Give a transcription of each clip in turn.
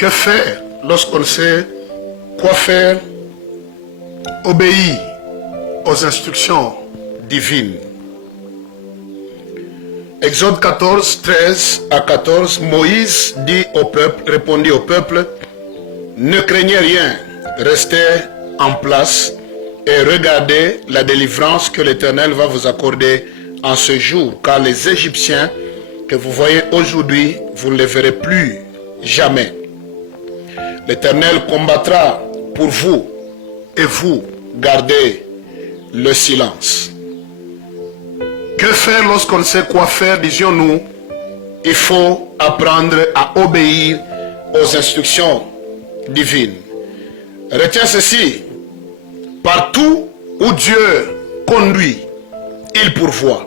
Que faire lorsqu'on sait quoi faire? Obéir aux instructions divines. Exode 14, 13 à 14, Moïse dit au peuple, répondit au peuple, ne craignez rien, restez en place et regardez la délivrance que l'Éternel va vous accorder en ce jour, car les Égyptiens que vous voyez aujourd'hui, vous ne les verrez plus jamais. L'Éternel combattra pour vous et vous gardez le silence. Que faire lorsqu'on ne sait quoi faire, disions-nous? Il faut apprendre à obéir aux instructions divines. Retiens ceci, partout où Dieu conduit, il pourvoit.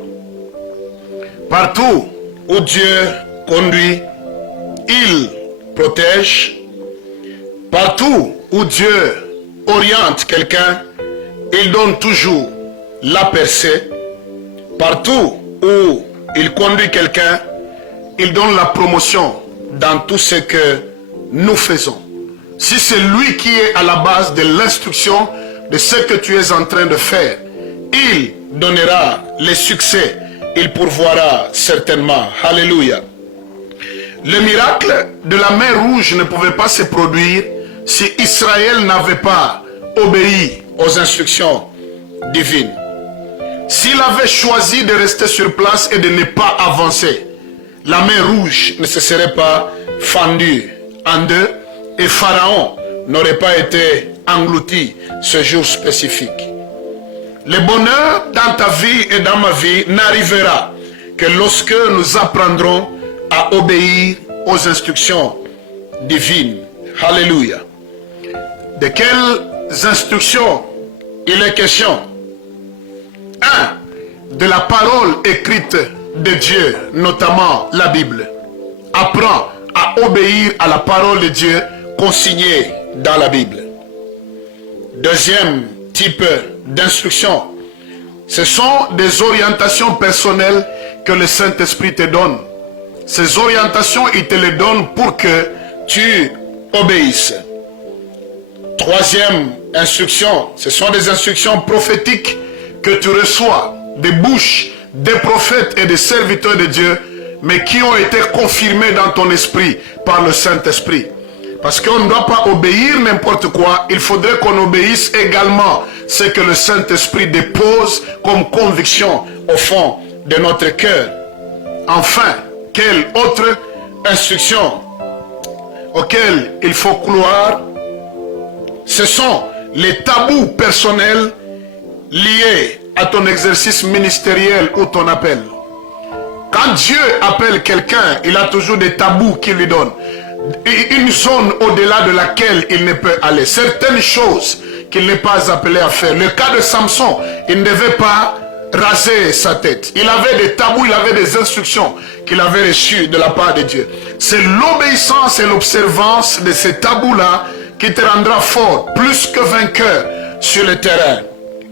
Partout où Dieu conduit, il protège. Partout où Dieu oriente quelqu'un, il donne toujours la percée. Partout où il conduit quelqu'un, il donne la promotion dans tout ce que nous faisons. Si c'est lui qui est à la base de l'instruction de ce que tu es en train de faire, il donnera les succès, il pourvoira certainement. Alléluia. Le miracle de la mer Rouge ne pouvait pas se produire si Israël n'avait pas obéi aux instructions divines. S'il avait choisi de rester sur place et de ne pas avancer, la mer Rouge ne se serait pas fendue en deux et Pharaon n'aurait pas été englouti ce jour spécifique. Le bonheur dans ta vie et dans ma vie n'arrivera que lorsque nous apprendrons à obéir aux instructions divines. Alléluia. De quelles instructions il est question? 1. De la parole écrite de Dieu, notamment la Bible. Apprends à obéir à la parole de Dieu consignée dans la Bible. Deuxième type d'instruction, ce sont des orientations personnelles que le Saint-Esprit te donne. Ces orientations, il te les donne pour que tu obéisses. Troisième instruction, ce sont des instructions prophétiques que tu reçois des bouches des prophètes et des serviteurs de Dieu, mais qui ont été confirmés dans ton esprit par le Saint-Esprit. Parce qu'on ne doit pas obéir n'importe quoi, il faudrait qu'on obéisse également ce que le Saint-Esprit dépose comme conviction au fond de notre cœur. Enfin, quelle autre instruction auquel il faut croire? Ce sont les tabous personnels liés à ton exercice ministériel ou ton appel. Quand Dieu appelle quelqu'un, il a toujours des tabous qu'il lui donne. Une zone au-delà de laquelle il ne peut aller. Certaines choses qu'il n'est pas appelé à faire. Le cas de Samson, il ne devait pas raser sa tête. Il avait des tabous, il avait des instructions qu'il avait reçues de la part de Dieu. C'est l'obéissance et l'observance de ces tabous-là qui te rendra fort, plus que vainqueur sur le terrain.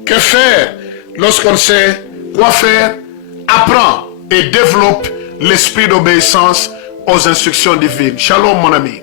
Que faire lorsqu'on sait quoi faire? Apprends et développe l'esprit d'obéissance aux instructions divines. Shalom mon ami.